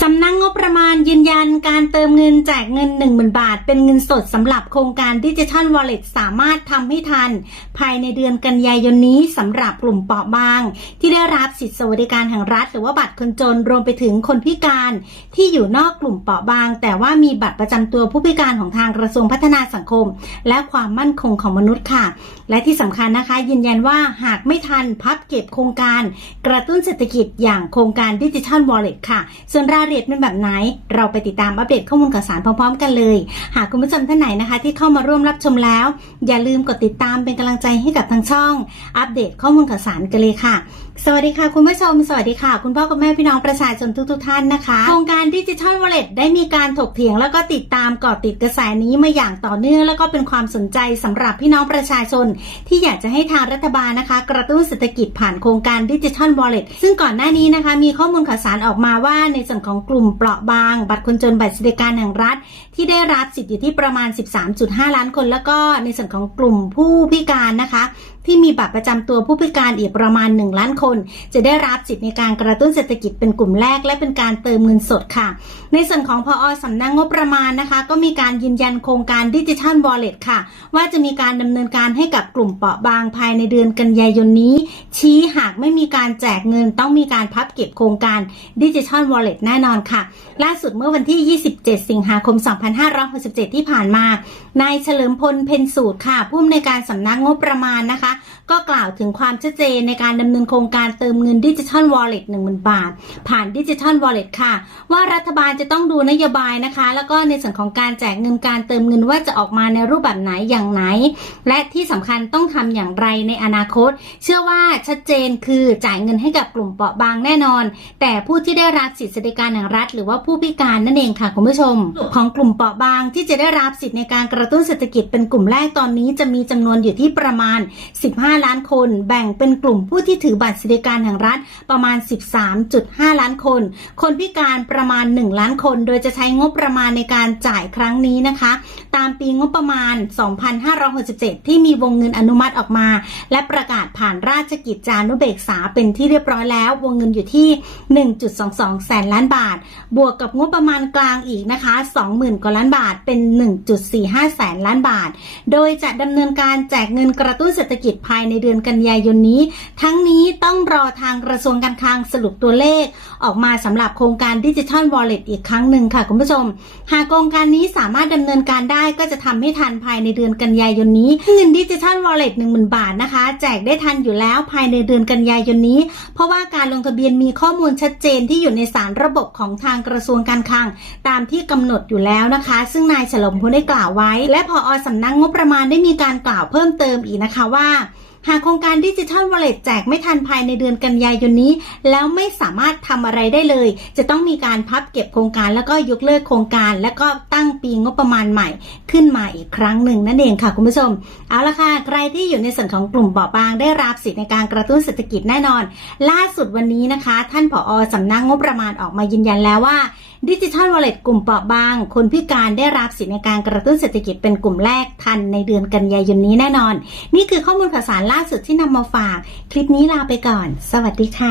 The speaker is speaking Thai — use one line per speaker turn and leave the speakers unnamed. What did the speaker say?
สำนักงงบประมาณยืนยันการเติมเงินแจกเงิน 10,000 บาท เป็นเงินสดสำหรับโครงการดิจิทัลวอลเล็ตสามารถทำให้ทัน ภายในเดือนกันยายนนี้สำหรับกลุ่มเปราะบาง ที่ได้รับสิทธิสวัสดิการแห่งรัฐ หรือว่าบัตรคนจนรวมไปถึงคนพิการที่อยู่นอกกลุ่มเปราะบาง แต่ว่ามีบัตรประจำตัวผู้พิการของทางกระทรวงพัฒนาสังคม และความมั่นคงของมนุษย์ค่ะ และที่สำคัญนะคะ ยืนยันว่าหากไม่ทันพับเก็บโครงการ กระตุ้นเศรษฐกิจอย่างโครงการดิจิทัลวอลเล็ตค่ะ ส่วนราเอียดเป็นแบบไหน เราไปติดตามอัปเดตข้อมูลข่าวสารพร้อมๆ กันเลย หากคุณผู้ชมท่านไหนนะคะ ที่เข้ามาร่วมรับชมแล้ว อย่าลืมกดติดตามเป็นกำลังใจให้กับทางช่อง อัปเดตข้อมูลข่าวสารกันเลยค่ะ สวัสดีค่ะ คุณผู้ชม สวัสดีค่ะ คุณพ่อคุณแม่พี่น้องประชาชนทุกๆท่านนะคะโครงการดิจิทัลวอลเล็ตได้มีการถกเถียงแล้วก็ติดตามเกาะติดกระแสนี้มาอย่างต่อเนื่องแล้วก็เป็นความสนใจสำหรับพี่น้องประชาชน ที่อยากจะให้ทางรัฐบาลนะคะ กระตุ้นเศรษฐกิจผ่านโครงการดิจิทัลวอลเล็ตซึ่งก่อนหน้านี้นะคะ มีข้อมูลข่าวสารออกมาว่าในส่วนของของกลุ่มเปราะบาง บัตรคนจนบัตรสวัสดิการแห่งรัฐ ที่ได้รับสิทธิ์อยู่ที่ประมาณ 13.5 ล้านคน แล้วก็ในส่วนของกลุ่มผู้พิการนะคะที่มีบัตรประจำตัวผู้พิการอีกประมาณ 1 ล้านคน จะได้รับสิทธิ์ในการกระตุ้นเศรษฐกิจเป็นกลุ่มแรก และเป็นการเติมเงินสดค่ะ ในส่วนของพอสำนักงบประมาณนะคะ ก็มีการยืนยันโครงการดิจิทัลวอลเล็ตค่ะ ว่าจะมีการดำเนินการให้กับกลุ่มเปราะบางภายในเดือนกันยายนนี้ ชี้หากไม่มีการแจกเงินต้องมีการพับเก็บโครงการดิจิทัลวอลเล็ตแน่นอนค่ะ ล่าสุดเมื่อวันที่ 27 สิงหาคม 2567 ที่ผ่านมา นายเฉลิมพลเพ็ญสูตรค่ะ ผู้อำนวยการสำนักงบประมาณนะคะก็กล่าวถึงความชัดเจนในการดำเนินโครงการเติมเงินดิจิทัลวอลเล็ต10,000บาท ผ่านดิจิทัลวอลเล็ตค่ะ ว่ารัฐบาลจะต้องดูนโยบายนะคะ แล้วก็ในส่วนของการแจกเงินการเติมเงินว่าจะออกมาในรูปแบบไหนอย่างไหน และที่สำคัญต้องทำอย่างไรในอนาคต เชื่อว่าชัดเจนคือจ่ายเงินให้กับกลุ่มเปราะบางแน่นอน แต่ผู้ที่ได้รับสิทธิสวัสดิการแห่งรัฐ หรือว่าผู้พิการนั่นเองค่ะคุณผู้ชม ของกลุ่มเปราะบางที่จะได้รับสิทธิในการกระตุ้นเศรษฐกิจเป็นกลุ่มแรกตอนนี้จะมีจำนวนอยู่ที่ประมาณ15 ล้านคน แบ่งเป็นกลุ่มผู้ที่ถือบัตรสวัสดิการแห่งรัฐประมาณ 13.5 ล้านคน คนพิการประมาณ 1 ล้านคน โดยจะใช้งบประมาณในการจ่ายครั้งนี้นะคะ ตามปีงบประมาณ 2567 ที่มีวงเงินอนุมัติออกมา และประกาศผ่านราชกิจจานุเบกษาเป็นที่เรียบร้อยแล้ว วงเงินอยู่ที่ 1.22 แสนล้านบาท บวกกับงบประมาณกลางอีกนะคะ 20,000 กว่าล้านบาทเป็น 1.45 แสนล้านบาท โดยจะดำเนินการแจกเงินกระตุ้นเศรษฐกิจภายในเดือนกันยายนนี้ ทั้งนี้ต้องรอทางกระทรวงการคลังสรุปตัวเลข ออกมาสำหรับโครงการดิจิทัลวอลเล็ตอีกครั้งหนึ่งค่ะคุณผู้ชม หากโครงการนี้สามารถดำเนินการได้ก็จะทำให้ทันภายในเดือนกันยายนนี้ เงินดิจิทัลวอลเล็ตหนึ่งหมื่นบาทนะคะ แจกได้ทันอยู่แล้วภายในเดือนกันยายนนี้ เพราะว่าการลงทะเบียนมีข้อมูลชัดเจนที่อยู่ในสารระบบของทางกระทรวงการคลัง ตามที่กำหนดอยู่แล้วนะคะ ซึ่งนายเฉลิมพลได้กล่าวไว้ และพออสำนักงบประมาณได้มีการกล่าวเพิ่มเติมอีกนะคะว่า หากโครงการดิจิทัลวอลเล็ตแจกไม่ทันภายในเดือนกันยายนนี้ แล้วไม่สามารถทำอะไรได้เลย จะต้องมีการพับเก็บโครงการแล้วก็ยกเลิกโครงการ แล้วก็ตั้งปีงบประมาณใหม่ขึ้นมาอีกครั้งหนึ่งนั่นเองค่ะคุณผู้ชม เอาละค่ะ ใครที่อยู่ในส่วนของกลุ่มเบาะบางได้รับสิทธิในการกระตุ้นเศรษฐกิจแน่นอน ล่าสุดวันนี้นะคะ ท่านผอสำนักงบประมาณออกมายืนยันแล้วว่าดิจิทัลวอลเล็ตกลุ่มเปราะบาง คนพิการได้รับสิทธิในการกระตุ้นเศรษฐกิจเป็นกลุ่มแรกทันในเดือนกันยายนนี้แน่นอน นี่คือข้อมูลข่าวสารล่าสุดที่นำมาฝาก คลิปนี้ลาไปก่อน สวัสดีค่ะ